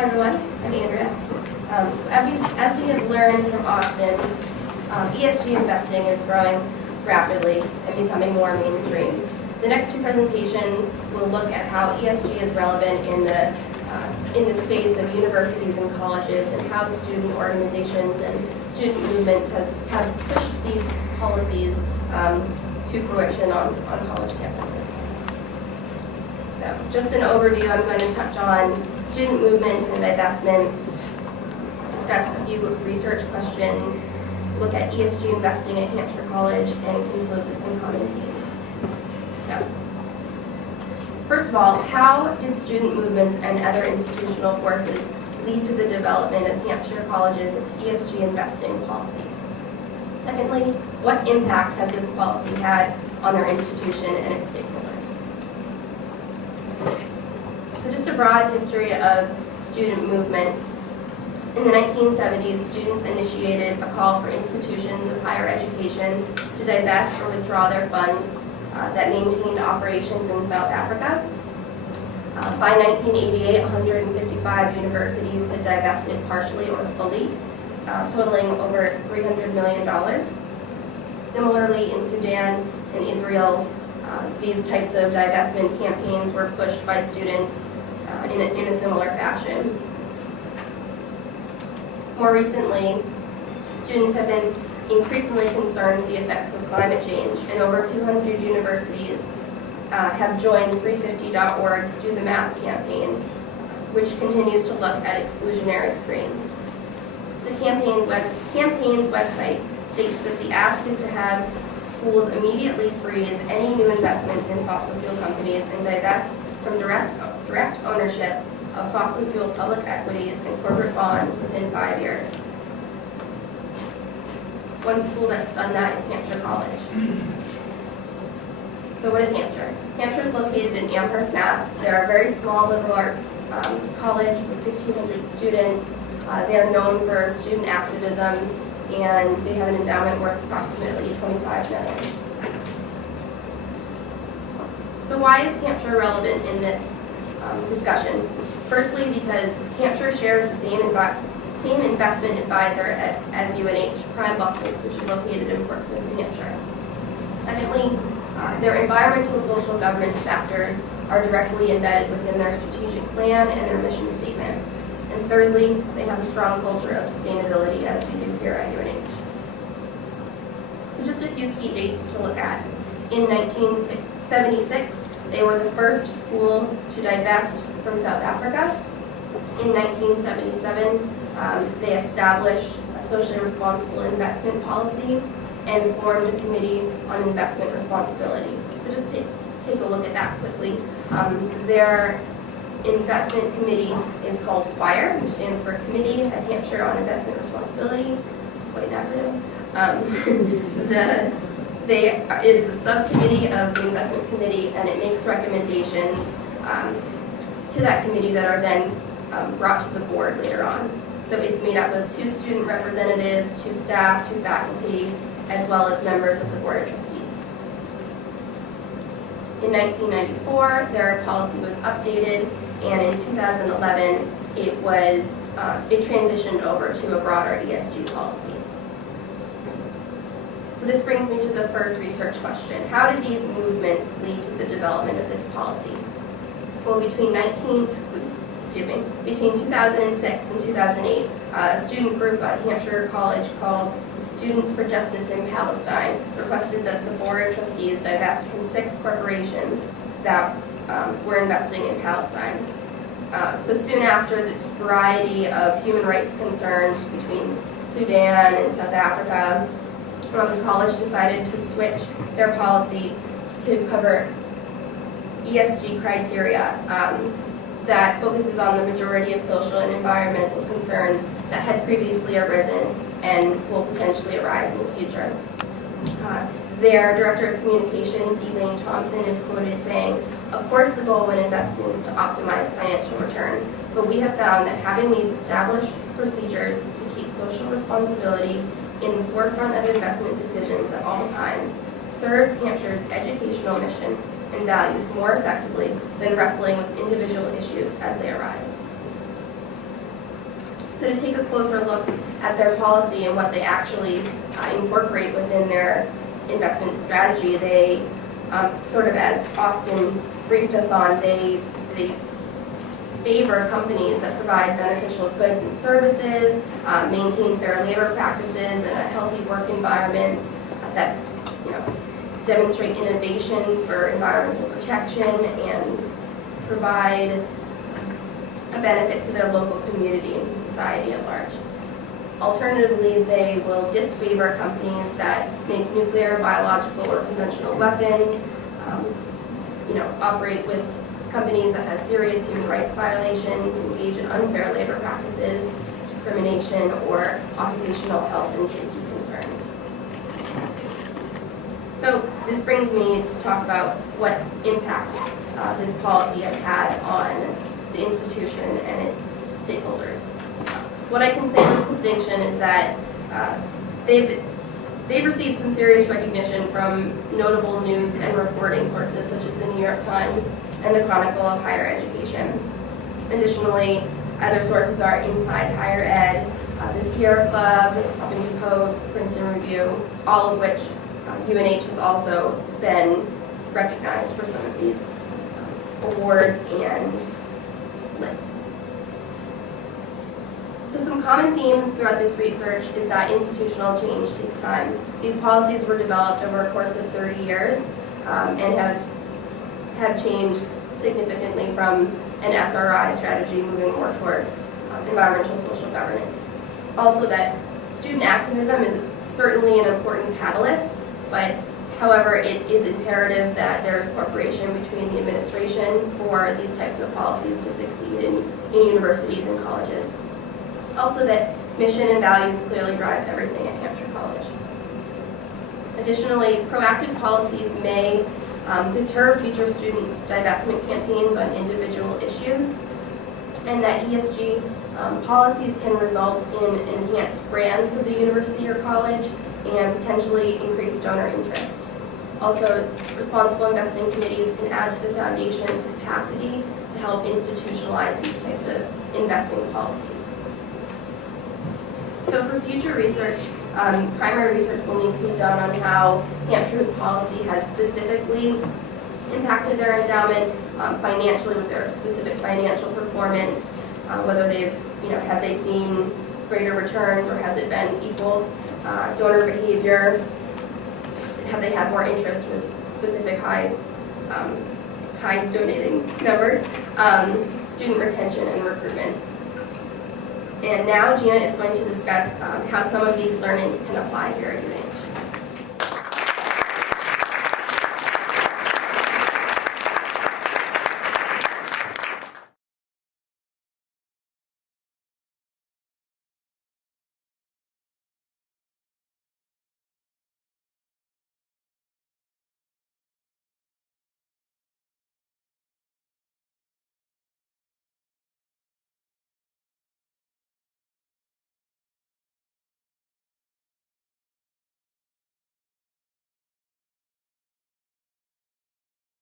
Hi everyone, I'm Andrea. As we have learned from Austin, ESG investing is growing rapidly and becoming more mainstream. The next two presentations will look at how ESG is relevant in the space of universities and colleges, and how student organizations and student movements have pushed these policies to fruition on college campuses. So just an overview, I'm going to touch on student movements and divestment, discuss a few research questions, look at ESG investing at Hampshire College, and conclude with some common themes. So, first of all, how did student movements and other institutional forces lead to the development of Hampshire College's ESG investing policy? Secondly, what impact has this policy had on their institution and its stakeholders? So just a broad history of student movements. In the 1970s, students initiated a call for institutions of higher education to divest or withdraw their funds that maintained operations in South Africa. By 1988, 155 universities had divested partially or fully, totaling over $300 million. Similarly, in Sudan and Israel, these types of divestment campaigns were pushed by students in a similar fashion. More recently, students have been increasingly concerned with the effects of climate change, and over 200 universities have joined 350.org's Do the Math campaign, which continues to look at exclusionary screens. The campaign's website states that the ask is to have schools immediately freeze any new investments in fossil fuel companies and divest from direct ownership of fossil fuel public equities and corporate bonds within 5 years. One school that's done that is Hampshire College. So what is Hampshire? Hampshire is located in Amherst, Mass. They're a very small liberal arts college with 1,500 students. They are known for student activism, and they have an endowment worth approximately $25 million. So why is Hampshire relevant in this discussion? Firstly, because Hampshire shares the same investment advisor as UNH, Prime Buckles, which is located in Portsmouth, New Hampshire. Secondly, their environmental social governance factors are directly embedded within their strategic plan and their mission statement. And thirdly, they have a strong culture of sustainability, as we do here at UNH. So just a few key dates to look at. In 1976, they were the first school to divest from South Africa. In 1977, they established a socially responsible investment policy and formed a committee on investment responsibility. So just take a look at that quickly. Their investment committee is called FIRE, which stands for Committee at Hampshire on Investment Responsibility. Quite an acronym. It is a subcommittee of the investment committee, and it makes recommendations to that committee that are then brought to the board later on. So it's made up of 2 student representatives, 2 staff, 2 faculty, as well as members of the board of trustees. In 1994, their policy was updated, and in 2011, it transitioned over to a broader ESG policy. So this brings me to the first research question. How did these movements lead to the development of this policy? Well, between 2006 and 2008, a student group at Hampshire College called Students for Justice in Palestine requested that the board of trustees divest from 6 corporations that were investing in Palestine. So soon after, this variety of human rights concerns between Sudan and South Africa, the college decided to switch their policy to cover ESG criteria that focuses on the majority of social and environmental concerns that had previously arisen and will potentially arise in the future. Their Director of Communications, Elaine Thompson, is quoted saying, "Of course the goal when investing is to optimize financial return, but we have found that having these established procedures to keep social responsibility in the forefront of investment decisions at all times serves Hampshire's educational mission and values more effectively than wrestling with individual issues as they arise." So to take a closer look at their policy and what they actually incorporate within their investment strategy, they sort of, as Austin briefed us on, they favor companies that provide beneficial goods and services, maintain fair labor practices and a healthy work environment that demonstrate innovation for environmental protection and provide a benefit to their local community and to society at large. Alternatively, they will disfavor companies that make nuclear, biological, or conventional weapons, operate with companies that have serious human rights violations, engage in unfair labor practices, discrimination, or occupational health and safety concerns. So this brings me to talk about what impact this policy has had on the institution and its stakeholders. What I can say with distinction is that they've received some serious recognition from notable news and reporting sources such as the New York Times and the Chronicle of Higher Education. Additionally, other sources are Inside Higher Ed, the Sierra Club, the Huffington Post, the Princeton Review, all of which UNH has also been recognized for some of these awards and lists. So some common themes throughout this research is that institutional change takes time. These policies were developed over a course of 30 years and have changed significantly from an SRI strategy moving more towards environmental social governance. Also, that student activism is certainly an important catalyst, but however, it is imperative that there is cooperation between the administration for these types of policies to succeed in universities and colleges. Also, that mission and values clearly drive everything at Hampshire College. Additionally, proactive policies may deter future student divestment campaigns on individual issues, and that ESG policies can result in enhanced brand for the university or college and potentially increased donor interest. Also, responsible investing committees can add to the foundation's capacity to help institutionalize these types of investing policies. So for future research, primary research will need to be done on how Hampshire's policy has specifically impacted their endowment financially with their specific financial performance, whether have they seen greater returns or has it been equal, donor behavior, have they had more interest with specific high donating numbers, student retention and recruitment. And now Gina is going to discuss how some of these learnings can apply here at UNH.